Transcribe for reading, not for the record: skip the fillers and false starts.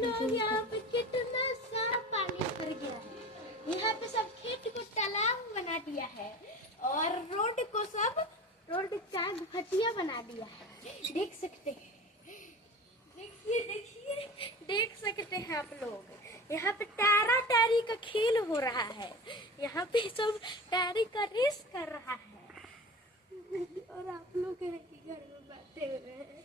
लोग यहाँ पे कितना सारा पानी भर गया है। यहाँ पे सब खेत को तालाब बना दिया है और रोड को सब रोड चार भटिया बना दिया है। देख सकते हैं, देखिए देखिए, देख सकते हैं आप लोग। यहाँ पे टारा टारी का खेल हो रहा है। यहाँ पे सब टारी का रेस कर रहा है और आप लोग हैं कि घर में बैठे हुए हैं।